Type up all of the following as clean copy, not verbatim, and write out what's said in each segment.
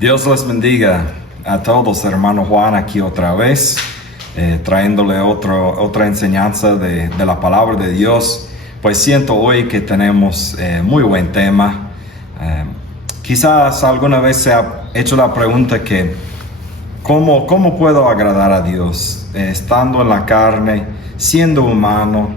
Dios les bendiga a todos, hermano Juan, aquí otra vez, trayéndole otra enseñanza de la palabra de Dios. Pues siento hoy que tenemos muy buen tema. Quizás alguna vez se ha hecho la pregunta que ¿cómo puedo agradar a Dios estando en la carne, siendo humano?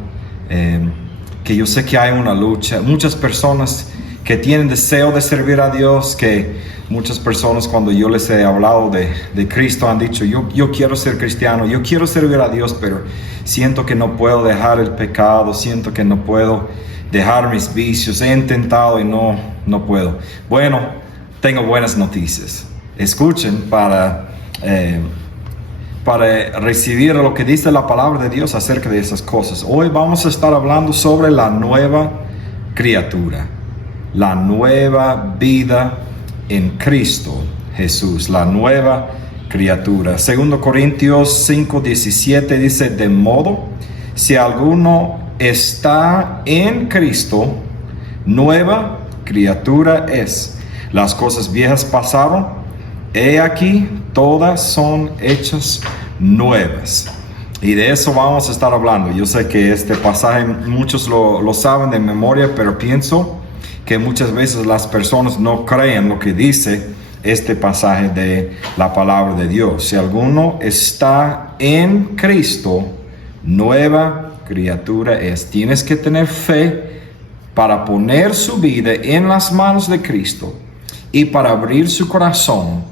Que yo sé que hay una lucha. Muchas personas que tienen deseo de servir a Dios, que muchas personas cuando yo les he hablado de Cristo han dicho, yo quiero ser cristiano, yo quiero servir a Dios, pero siento que no puedo dejar el pecado, siento que no puedo dejar mis vicios, he intentado y no puedo. Bueno, tengo buenas noticias. Escuchen para recibir lo que dice la palabra de Dios acerca de esas cosas. Hoy vamos a estar hablando sobre la nueva criatura, la nueva vida en Cristo Jesús, la nueva criatura. 2 Corintios 5:17 dice, de modo, si alguno está en Cristo, nueva criatura es. Las cosas viejas pasaron, he aquí, todas son hechas nuevas. Y de eso vamos a estar hablando. Yo sé que este pasaje muchos lo saben de memoria, pero pienso que muchas veces las personas no creen lo que dice este pasaje de la palabra de Dios. Si alguno está en Cristo, nueva criatura es. Tienes que tener fe para poner su vida en las manos de Cristo y para abrir su corazón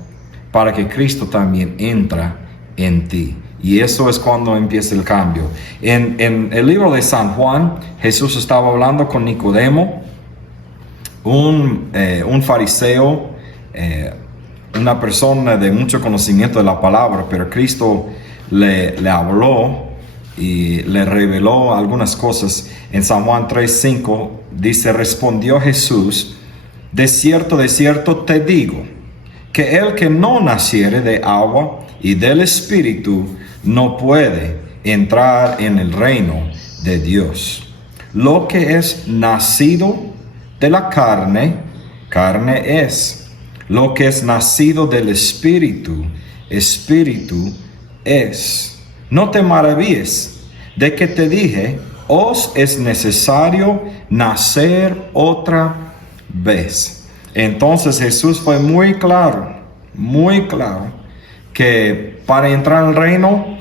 para que Cristo también entra en ti. Y eso es cuando empieza el cambio. En el libro de San Juan, Jesús estaba hablando con Nicodemo, un fariseo, una persona de mucho conocimiento de la palabra, pero Cristo le habló y le reveló algunas cosas. En San Juan 3:5 dice, respondió Jesús, de cierto te digo, que el que no naciere de agua y del Espíritu no puede entrar en el reino de Dios. Lo que es nacido de la carne, carne es. Lo que es nacido del Espíritu, Espíritu es. No te maravilles de que te dije, os es necesario nacer otra vez. Entonces Jesús fue muy claro, que para entrar al reino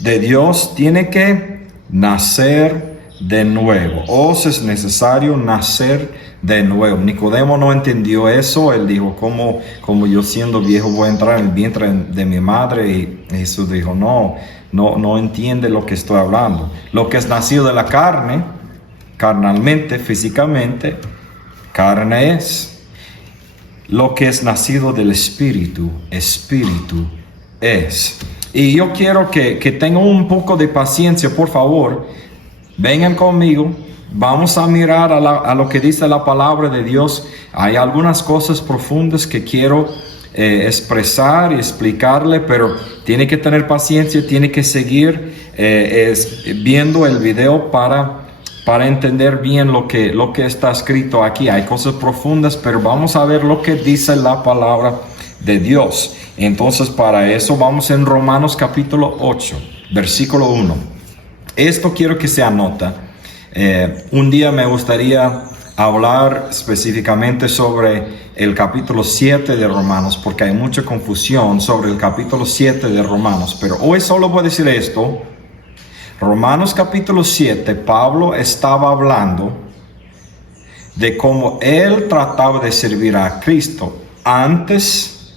de Dios tiene que nacer de nuevo. Os es necesario nacer de nuevo. Nicodemo no entendió eso. Él dijo, ¿cómo yo siendo viejo voy a entrar en el vientre de mi madre? Y Jesús dijo, no entiende lo que estoy hablando. Lo que es nacido de la carne, carnalmente, físicamente, carne es. Lo que es nacido del Espíritu, Espíritu es. Y yo quiero que tengan un poco de paciencia, por favor. Vengan conmigo. Vamos a mirar a lo que dice la palabra de Dios. Hay algunas cosas profundas que quiero expresar y explicarle, pero tiene que tener paciencia, tiene que seguir viendo el video para entender bien lo que está escrito aquí. Hay cosas profundas, pero vamos a ver lo que dice la palabra de Dios. Entonces, para eso vamos en Romanos capítulo 8, versículo 1. Esto quiero que se anota. Un día me gustaría hablar específicamente sobre el capítulo 7 de Romanos, porque hay mucha confusión sobre el capítulo 7 de Romanos. Pero hoy solo voy a decir esto. Romanos capítulo 7, Pablo estaba hablando de cómo él trataba de servir a Cristo antes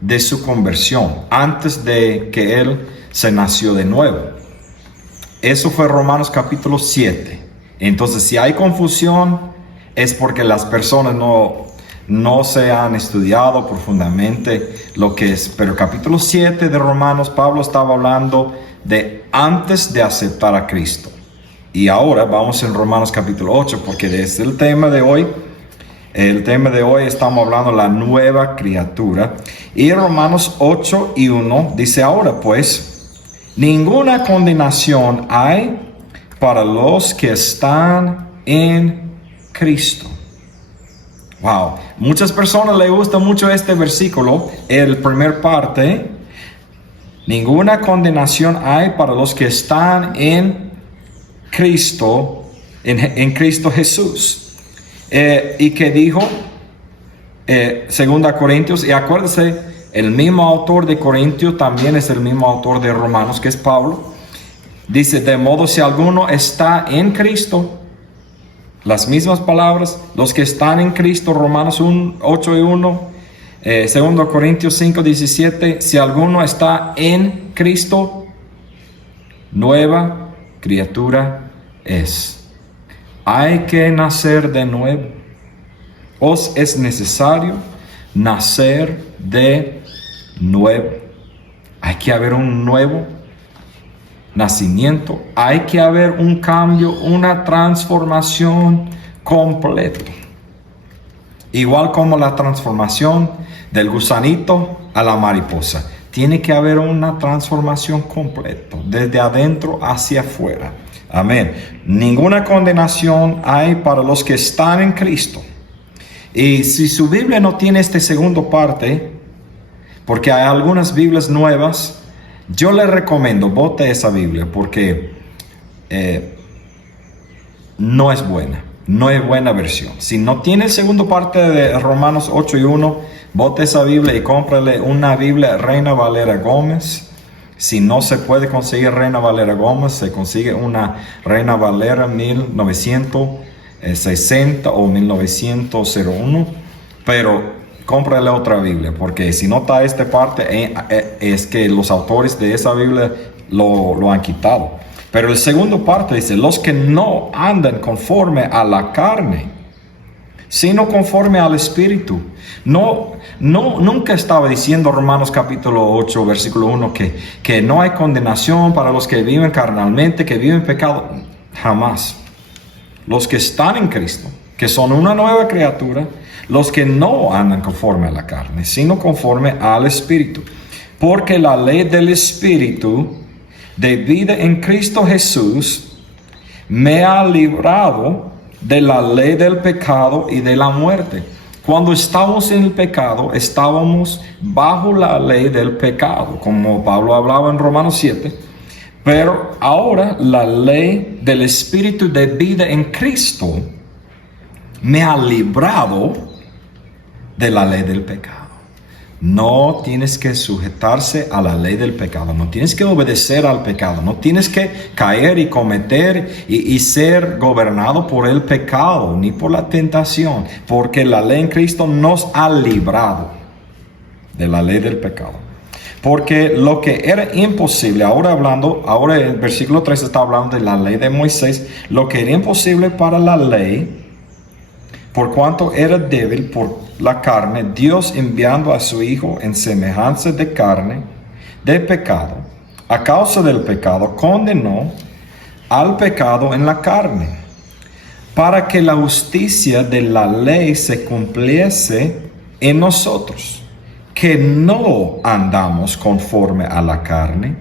de su conversión, antes de que él se nació de nuevo. Eso fue Romanos capítulo 7. Entonces, si hay confusión, es porque las personas no se han estudiado profundamente lo que es. Pero capítulo 7 de Romanos, Pablo estaba hablando de antes de aceptar a Cristo. Y ahora vamos en Romanos capítulo 8, porque desde el tema de hoy estamos hablando de la nueva criatura. Y Romanos 8:1 dice, ahora pues, ninguna condenación hay para los que están en Cristo. Wow, muchas personas les gusta mucho este versículo, el primer parte. Ninguna condenación hay para los que están en Cristo, en Cristo Jesús. Y que dijo, 2 Corintios, y acuérdense, el mismo autor de Corintios también es el mismo autor de Romanos, que es Pablo. Dice, de modo si alguno está en Cristo, las mismas palabras, los que están en Cristo, Romanos 8 y 1, 2 Corintios 5, 17, si alguno está en Cristo, nueva criatura es. Hay que nacer de nuevo. Os es necesario nacer de nuevo. Hay que haber un nuevo nacimiento. Hay que haber un cambio, una transformación completa. Igual como la transformación del gusanito a la mariposa. Tiene que haber una transformación completa, desde adentro hacia afuera. Amén. Ninguna condenación hay para los que están en Cristo. Y si su Biblia no tiene esta segunda parte, porque hay algunas Biblias nuevas, yo le recomiendo, bote esa Biblia, porque no es buena. No es buena versión. Si no tiene segunda parte de Romanos 8 y 1, bote esa Biblia y cómprale una Biblia Reina Valera Gómez. Si no se puede conseguir Reina Valera Gómez, se consigue una Reina Valera 1960 o 1901. Pero cómprale otra Biblia, porque si no está esta parte, es que los autores de esa Biblia lo han quitado. Pero el segundo parte dice, los que no andan conforme a la carne, sino conforme al Espíritu. Nunca estaba diciendo Romanos capítulo 8, versículo 1, que no hay condenación para los que viven carnalmente, que viven pecado. Jamás. Los que están en Cristo, que son una nueva criatura, los que no andan conforme a la carne, sino conforme al Espíritu. Porque la ley del Espíritu de vida en Cristo Jesús me ha librado de la ley del pecado y de la muerte. Cuando estábamos en el pecado, estábamos bajo la ley del pecado, como Pablo hablaba en Romanos 7. Pero ahora la ley del Espíritu de vida en Cristo me ha librado de la ley del pecado. No tienes que sujetarse a la ley del pecado, no tienes que obedecer al pecado, no tienes que caer y cometer y ser gobernado por el pecado ni por la tentación, porque la ley en Cristo nos ha librado de la ley del pecado. Porque lo que era imposible, ahora el versículo 3 está hablando de la ley de Moisés, lo que era imposible para la ley, por cuanto era débil por la carne, Dios enviando a su Hijo en semejanza de carne, de pecado, a causa del pecado, condenó al pecado en la carne, para que la justicia de la ley se cumpliese en nosotros, que no andamos conforme a la carne,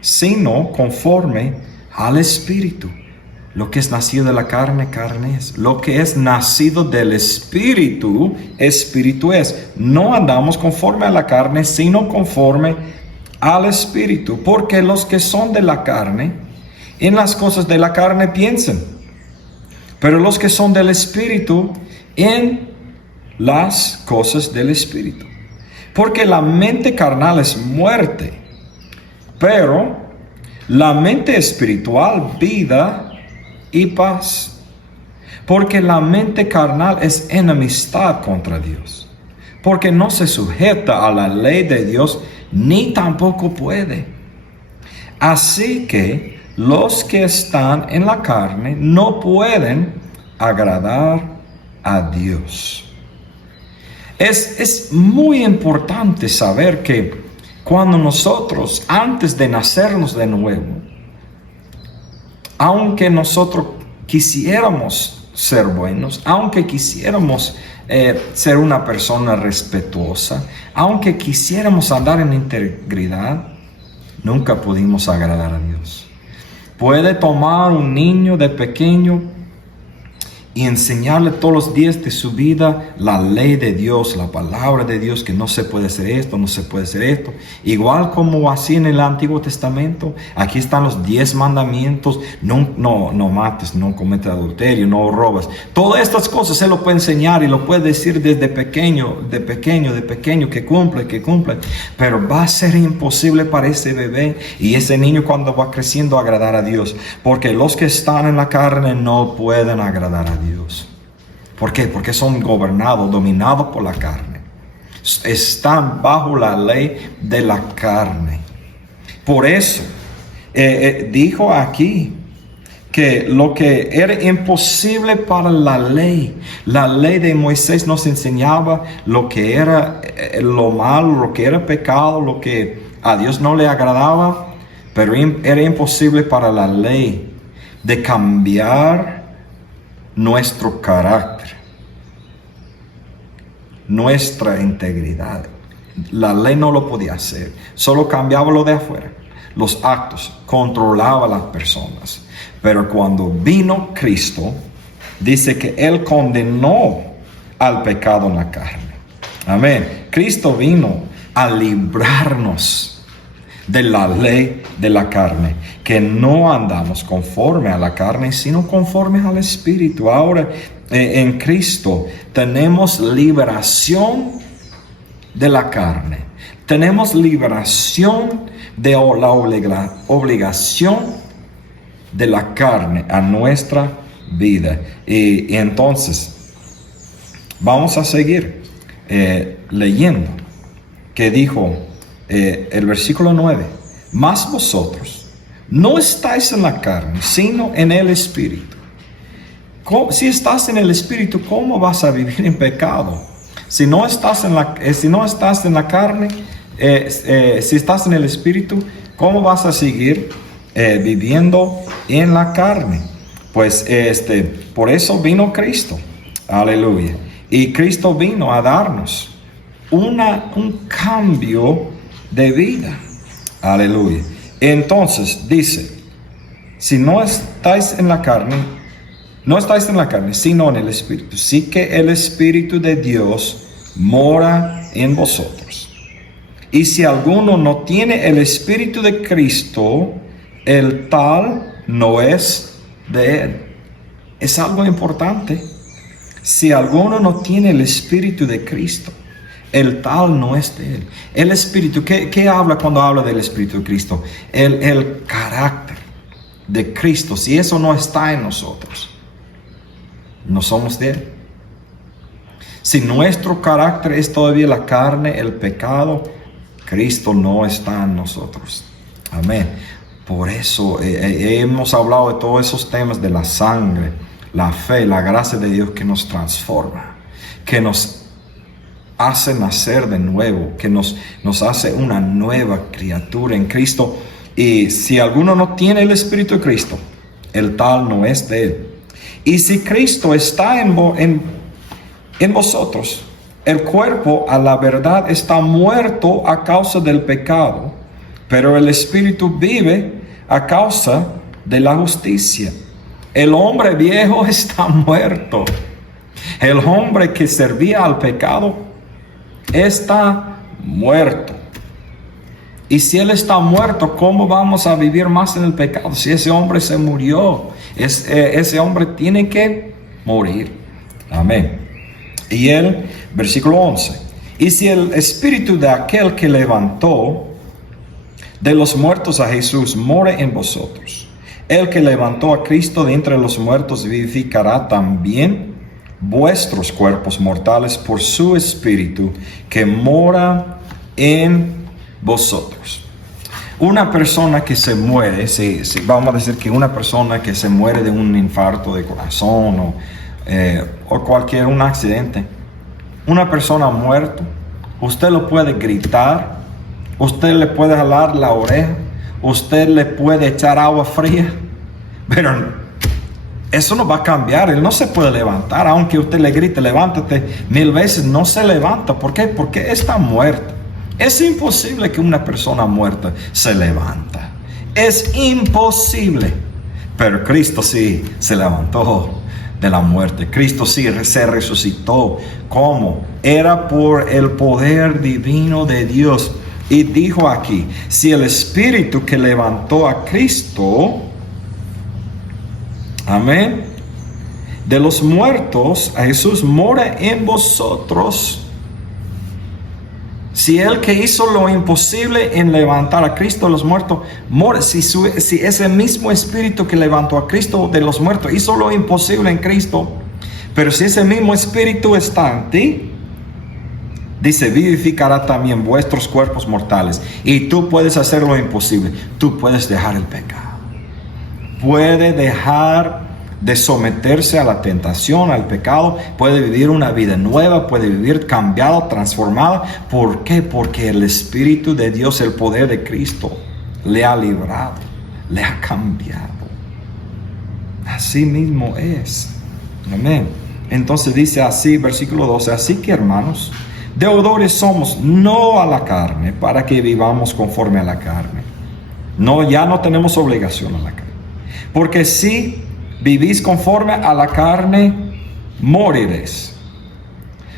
sino conforme al Espíritu. Lo que es nacido de la carne, carne es. Lo que es nacido del Espíritu, Espíritu es. No andamos conforme a la carne, sino conforme al Espíritu. Porque los que son de la carne, en las cosas de la carne piensan. Pero los que son del Espíritu, en las cosas del Espíritu. Porque la mente carnal es muerte, pero la mente espiritual, vida y paz. Porque la mente carnal es enemistad contra Dios, porque no se sujeta a la ley de Dios, ni tampoco puede. Así que los que están en la carne no pueden agradar a Dios. Es muy importante saber que cuando nosotros, antes de nacernos de nuevo, aunque nosotros quisiéramos ser buenos, aunque quisiéramos ser una persona respetuosa, aunque quisiéramos andar en integridad, nunca pudimos agradar a Dios. Puede tomar un niño de pequeño y enseñarle todos los días de su vida la ley de Dios, la palabra de Dios, que no se puede hacer esto, no se puede hacer esto. Igual como así en el Antiguo Testamento, aquí están los 10 mandamientos: no mates, no cometas adulterio, no robas. Todas estas cosas Él lo puede enseñar y lo puede decir desde pequeño, que cumple. Pero va a ser imposible para ese bebé y ese niño cuando va creciendo agradar a Dios, porque los que están en la carne no pueden agradar a Dios. ¿Por qué? Porque son gobernados, dominados por la carne. Están bajo la ley de la carne. Por eso dijo aquí que lo que era imposible para la ley de Moisés nos enseñaba lo que era lo malo, lo que era pecado, lo que a Dios no le agradaba, pero era imposible para la ley de cambiar nuestro carácter, nuestra integridad. La ley no lo podía hacer, solo cambiaba lo de afuera, los actos, controlaba a las personas. Pero cuando vino Cristo, dice que Él condenó al pecado en la carne. Amén. Cristo vino a librarnos de la ley de la carne, que no andamos conforme a la carne, sino conforme al Espíritu. Ahora, en Cristo tenemos liberación de la carne, tenemos liberación de la obligación de la carne a nuestra vida. Y entonces vamos a seguir leyendo que dijo el versículo 9: mas vosotros no estáis en la carne, sino en el Espíritu. Si estás en el Espíritu, ¿cómo vas a vivir en pecado? Si no estás en la carne, si estás en el Espíritu, ¿cómo vas a seguir viviendo en la carne? Pues por eso vino Cristo. Aleluya. Y Cristo vino a darnos un cambio de vida. Aleluya. Entonces dice: si no estáis en la carne, sino en el Espíritu. Sí que el Espíritu de Dios mora en vosotros. Y si alguno no tiene el Espíritu de Cristo, el tal no es de Él. Es algo importante. Si alguno no tiene el Espíritu de Cristo, el tal no es de Él. El Espíritu, ¿qué habla cuando habla del Espíritu de Cristo? El carácter de Cristo. Si eso no está en nosotros, no somos de Él. Si nuestro carácter es todavía la carne, el pecado, Cristo no está en nosotros. Amén. Por eso hemos hablado de todos esos temas de la sangre, la fe, la gracia de Dios que nos transforma, que nos hace nacer de nuevo, que nos hace una nueva criatura en Cristo. Y si alguno no tiene el Espíritu de Cristo, el tal no es de Él. Y si Cristo está en vosotros, el cuerpo a la verdad está muerto a causa del pecado, pero el Espíritu vive a causa de la justicia. El hombre viejo está muerto. El hombre que servía al pecado está muerto. Y si él está muerto, ¿cómo vamos a vivir más en el pecado? Si ese hombre se murió, ese hombre tiene que morir. Amén. Y el versículo 11: y si el Espíritu de aquel que levantó de los muertos a Jesús mora en vosotros, el que levantó a Cristo de entre los muertos vivificará también vuestros cuerpos mortales por su Espíritu que mora en vosotros. Una persona que se muere, vamos a decir que una persona que se muere de un infarto de corazón o cualquier un accidente, una persona muerta, usted lo puede gritar, usted le puede jalar la oreja, usted le puede echar agua fría, pero eso no va a cambiar. Él no se puede levantar, aunque usted le grite levántate 1000 veces, no se levanta. ¿Por qué? Porque está muerto. Es imposible que una persona muerta se levanta. Es imposible. Pero Cristo sí se levantó de la muerte. Cristo sí se resucitó. ¿Cómo? Era por el poder divino de Dios. Y dijo aquí, si el Espíritu que levantó a Cristo, amén, de los muertos, a Jesús, mora en vosotros. Si el que hizo lo imposible en levantar a Cristo de los muertos, mora, si ese mismo Espíritu que levantó a Cristo de los muertos hizo lo imposible en Cristo, pero si ese mismo Espíritu está en ti, dice, vivificará también vuestros cuerpos mortales. Y tú puedes hacer lo imposible. Tú puedes dejar el pecado. Puede dejar de someterse a la tentación, al pecado. Puede vivir una vida nueva. Puede vivir cambiada, transformada. ¿Por qué? Porque el Espíritu de Dios, el poder de Cristo, le ha librado, le ha cambiado. Así mismo es. Amén. Entonces dice así, versículo 12, así que hermanos, deudores somos, no a la carne, para que vivamos conforme a la carne. No, ya no tenemos obligación a la carne. Porque si vivís conforme a la carne, moriréis.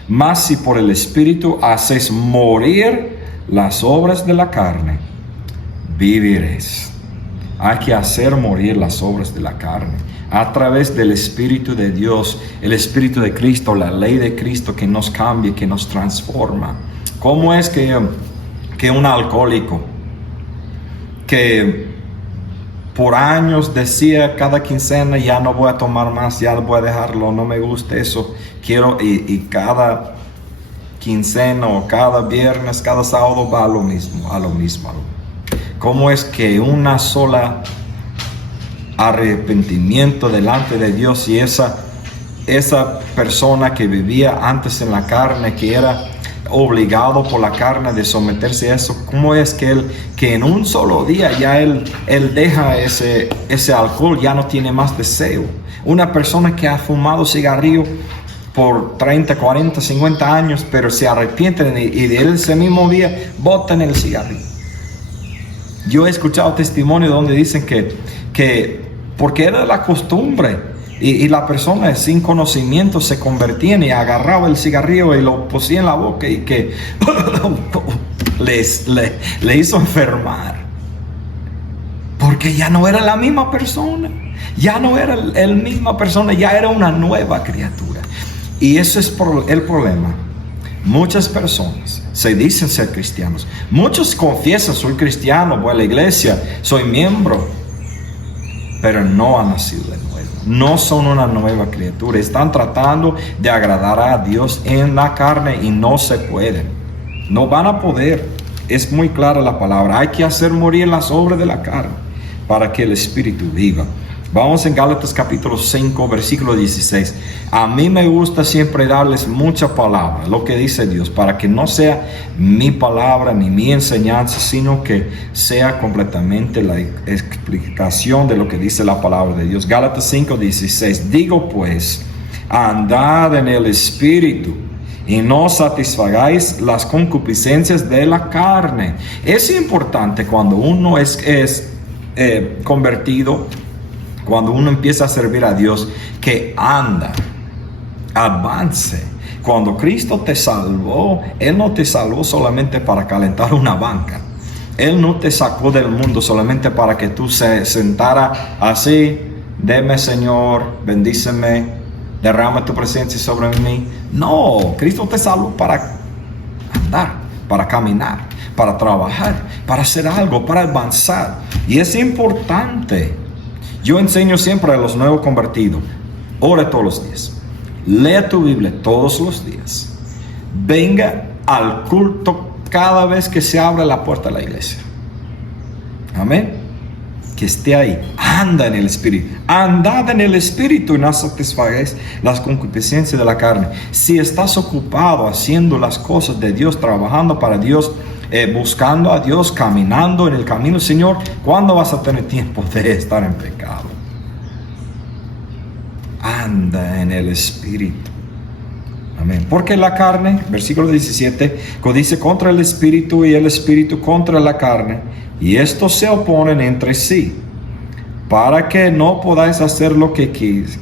Mas si por el Espíritu hacéis morir las obras de la carne, viviréis. Hay que hacer morir las obras de la carne a través del Espíritu de Dios, el Espíritu de Cristo, la ley de Cristo que nos cambia, que nos transforma. ¿Cómo es que un alcohólico que por años decía cada quincena, ya no voy a tomar más, ya voy a dejarlo, no me gusta eso, quiero, y cada quincena o cada viernes, cada sábado va a lo mismo? ¿Cómo es que una sola arrepentimiento delante de Dios y esa persona que vivía antes en la carne, que era obligado por la carne de someterse a eso, cómo es que en un solo día ya él deja ese alcohol, ya no tiene más deseo? Una persona que ha fumado cigarrillo por 30, 40, 50 años, pero se arrepiente y de ese mismo día botan el cigarrillo. Yo he escuchado testimonios donde dicen que porque era la costumbre y la persona sin conocimiento se convertía y agarraba el cigarrillo y lo pusía en la boca y que le hizo enfermar, porque ya no era la misma persona, ya no era la misma persona, ya era una nueva criatura. Y eso es el problema. Muchas personas se dicen ser cristianos, muchos confiesan, soy cristiano, voy a la iglesia, soy miembro, pero no han nacido de nuevo, no son una nueva criatura, están tratando de agradar a Dios en la carne y no se pueden, no van a poder. Es muy clara la palabra, hay que hacer morir las obras de la carne para que el Espíritu viva. Vamos en Gálatas capítulo 5, versículo 16. A mí me gusta siempre darles mucha palabra, lo que dice Dios, para que no sea mi palabra ni mi enseñanza, sino que sea completamente la explicación de lo que dice la palabra de Dios. Gálatas 5, 16. Digo pues, andad en el Espíritu y no satisfagáis las concupiscencias de la carne. Es importante cuando uno es convertido, cuando uno empieza a servir a Dios, que avance. Cuando Cristo te salvó, Él no te salvó solamente para calentar una banca. Él no te sacó del mundo solamente para que tú se sentara así, deme Señor, bendíceme, derrama tu presencia sobre mí. No, Cristo te salvó para andar, para caminar, para trabajar, para hacer algo, para avanzar. Y es importante. Yo enseño siempre a los nuevos convertidos, ore todos los días, lea tu Biblia todos los días, venga al culto cada vez que se abre la puerta de la iglesia. Amén. Que esté ahí, anda en el Espíritu, andad en el Espíritu y no satisfagáis las concupiscencias de la carne. Si estás ocupado haciendo las cosas de Dios, trabajando para Dios, buscando a Dios, caminando en el camino del Señor, ¿cuándo vas a tener tiempo de estar en pecado? Anda en el Espíritu. Amén. Porque la carne, versículo 17, dice contra el Espíritu y el Espíritu contra la carne, y estos se oponen entre sí, para que no podáis hacer lo que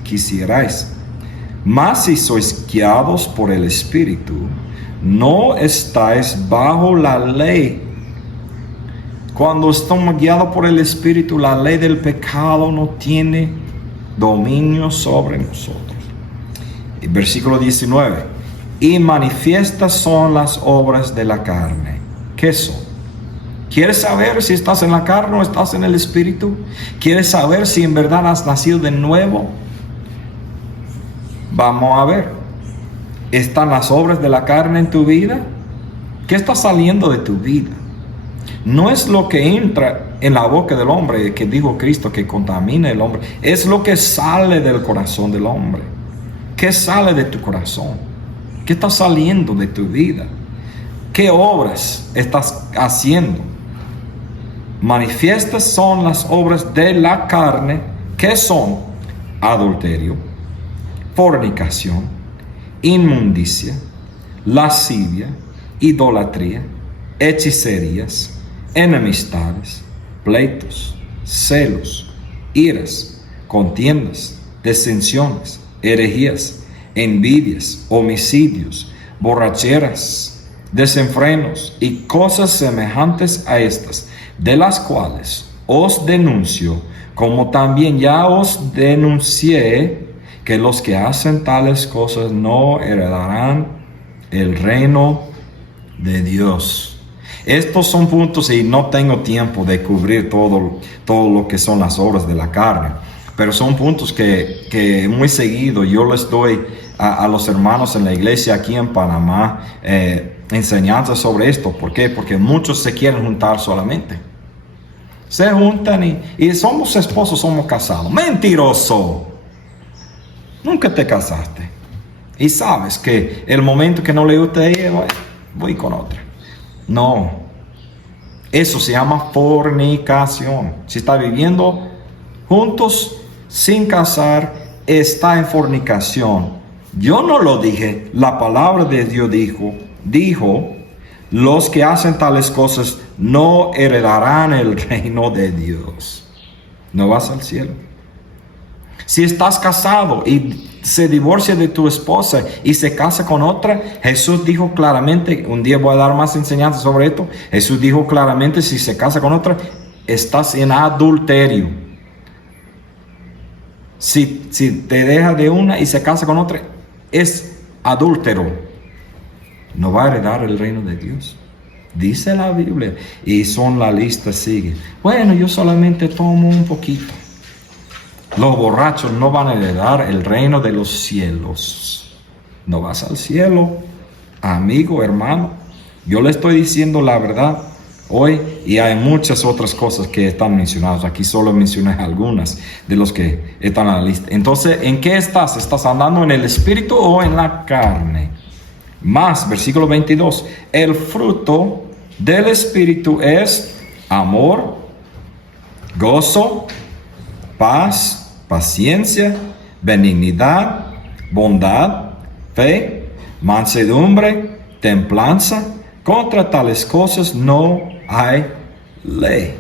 quisierais. Mas si sois guiados por el Espíritu, no estáis bajo la ley. Cuando estamos guiados por el Espíritu, la ley del pecado no tiene dominio sobre nosotros. Versículo 19. Y manifiestas son las obras de la carne. ¿Qué son? ¿Quieres saber si estás en la carne o estás en el Espíritu? ¿Quieres saber si en verdad has nacido de nuevo? Vamos a ver. ¿Están las obras de la carne en tu vida? ¿Qué está saliendo de tu vida? No es lo que entra en la boca del hombre, que dijo Cristo, que contamina el hombre. Es lo que sale del corazón del hombre. ¿Qué sale de tu corazón? ¿Qué está saliendo de tu vida? ¿Qué obras estás haciendo? Manifiestas son las obras de la carne, que son adulterio, fornicación, inmundicia, lascivia, idolatría, hechicerías, enemistades, pleitos, celos, iras, contiendas, disensiones, herejías, envidias, homicidios, borracheras, desenfrenos y cosas semejantes a estas, de las cuales os denuncio, como también ya os denuncié, que los que hacen tales cosas no heredarán el reino de Dios. Estos son puntos, y no tengo tiempo de cubrir todo lo que son las obras de la carne, pero son puntos que muy seguido yo les doy a los hermanos en la iglesia aquí en Panamá, enseñanzas sobre esto. ¿Por qué? Porque muchos se quieren juntar solamente. Se juntan y somos esposos, somos casados. ¡Mentiroso! Nunca te casaste. Y sabes que el momento que no le gusta a ella, voy con otra. No. Eso se llama fornicación. Si está viviendo juntos sin casar, está en fornicación. Yo no lo dije, la palabra de Dios dijo, los que hacen tales cosas no heredarán el reino de Dios. No vas al cielo. Si estás casado y se divorcia de tu esposa y se casa con otra, Jesús dijo claramente, un día voy a dar más enseñanzas sobre esto, Jesús dijo claramente, si se casa con otra, estás en adulterio. Si te deja de una y se casa con otra, es adúltero. No va a heredar el reino de Dios. Dice la Biblia. Y son la lista, sigue. Bueno, yo solamente tomo un poquito. Los borrachos no van a heredar el reino de los cielos. No vas al cielo, amigo, hermano. Yo le estoy diciendo la verdad hoy, y hay muchas otras cosas que están mencionadas. Aquí solo mencioné algunas de los que están en la lista. Entonces, ¿en qué estás? ¿Estás andando en el espíritu o en la carne? Más, versículo 22. El fruto del espíritu es amor, gozo, paz, paciencia, benignidad, bondad, fe, mansedumbre, templanza. Contra tales cosas no hay ley.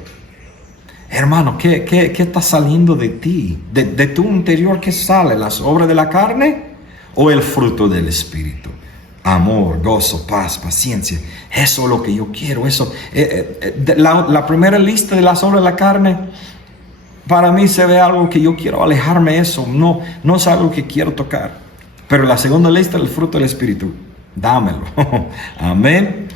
Hermano, ¿qué está saliendo de ti? ¿De tu interior qué sale? ¿Las obras de la carne o el fruto del espíritu? Amor, gozo, paz, paciencia. Eso es lo que yo quiero. Eso, la primera lista de las obras de la carne, para mí se ve algo que yo quiero alejarme de eso. No es algo que quiero tocar. Pero la segunda lista del fruto del espíritu, dámelo. Amén.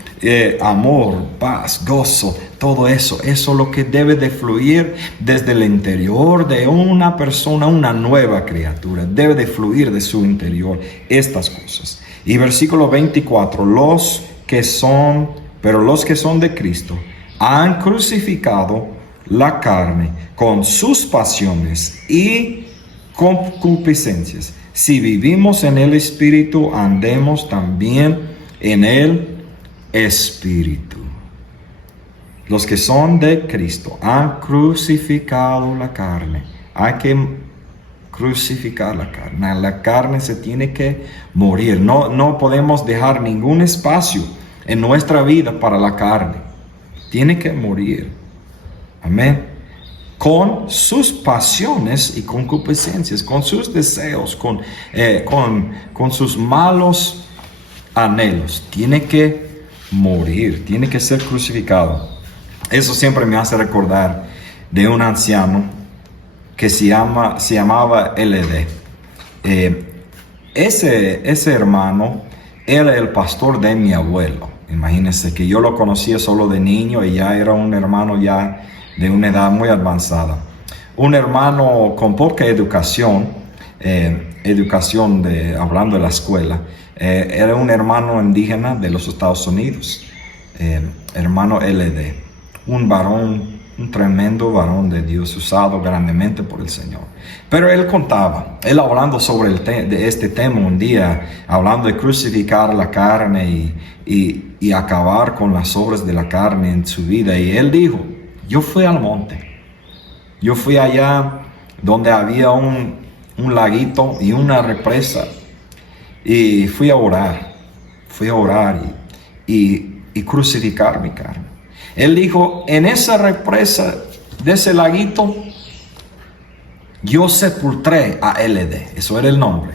Amor, paz, gozo, todo eso es lo que debe de fluir desde el interior de una persona, una nueva criatura. Debe de fluir de su interior estas cosas. Y versículo 24, los que son de Cristo han crucificado la carne con sus pasiones y concupiscencias. Si vivimos en el Espíritu, andemos también en el Espíritu. Los que son de Cristo han crucificado la carne. Hay que crucificar la carne. La carne se tiene que morir. No podemos dejar ningún espacio en nuestra vida para la carne. Tiene que morir. Amén. con sus pasiones y concupiscencias, con sus deseos, con sus malos anhelos. Tiene que morir, tiene que ser crucificado. Eso siempre me hace recordar de un anciano que se llamaba LD. Ese hermano era el pastor de mi abuelo. Imagínense que yo lo conocía solo de niño y ya era un hermano ya de una edad muy avanzada. Un hermano con poca educación, hablando de la escuela, era un hermano indígena de los Estados Unidos, hermano LD, un varón, un tremendo varón de Dios, usado grandemente por el Señor. Pero él hablando sobre de este tema un día, hablando de crucificar la carne y acabar con las obras de la carne en su vida. Y él dijo, yo fui al monte, yo fui allá donde había un laguito y una represa, y fui a orar y crucificar mi carne. Él dijo, en esa represa de ese laguito, yo sepultré a LD, eso era el nombre.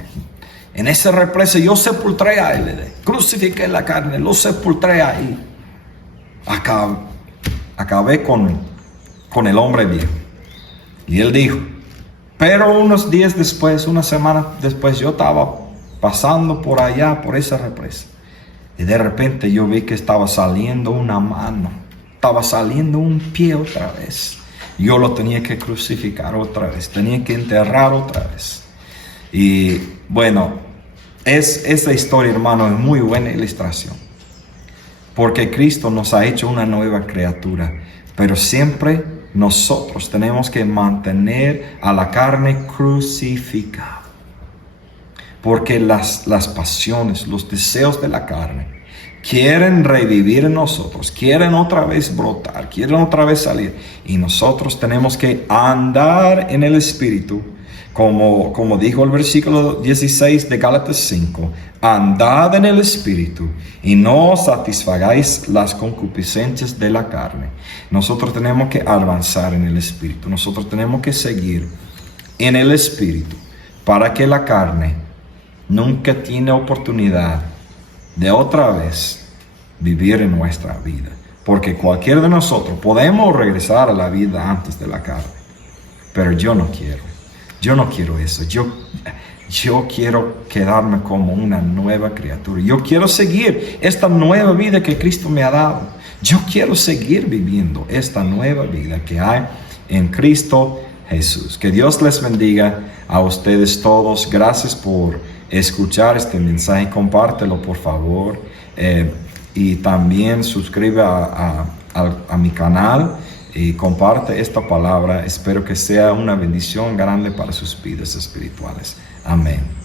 En esa represa yo sepultré a LD, crucifiqué la carne, lo sepultré ahí. Acabé con el hombre viejo. Y él dijo, pero unos días después, una semana después, yo estaba pasando por allá, por esa represa. Y de repente yo vi que estaba saliendo una mano, estaba saliendo un pie otra vez. Yo lo tenía que crucificar otra vez, tenía que enterrar otra vez. Y bueno, esta historia, hermano, es muy buena ilustración. Porque Cristo nos ha hecho una nueva criatura, pero siempre nosotros tenemos que mantener a la carne crucificada. Porque las pasiones, los deseos de la carne quieren revivir en nosotros, quieren otra vez brotar, quieren otra vez salir. Y nosotros tenemos que andar en el Espíritu, como dijo el versículo 16 de Gálatas 5, andad en el Espíritu y no satisfagáis las concupiscencias de la carne. Nosotros tenemos que avanzar en el Espíritu, nosotros tenemos que seguir en el Espíritu para que la carne nunca tiene oportunidad de otra vez vivir en nuestra vida. Porque cualquiera de nosotros podemos regresar a la vida antes de la carne. Pero yo no quiero eso. Yo quiero quedarme como una nueva criatura. Yo quiero seguir esta nueva vida que Cristo me ha dado. Yo quiero seguir viviendo esta nueva vida que hay en Cristo Jesús. Que Dios les bendiga a ustedes todos. Gracias por escuchar este mensaje. Compártelo, por favor. Y también suscribe a mi canal y comparte esta palabra. Espero que sea una bendición grande para sus vidas espirituales. Amén.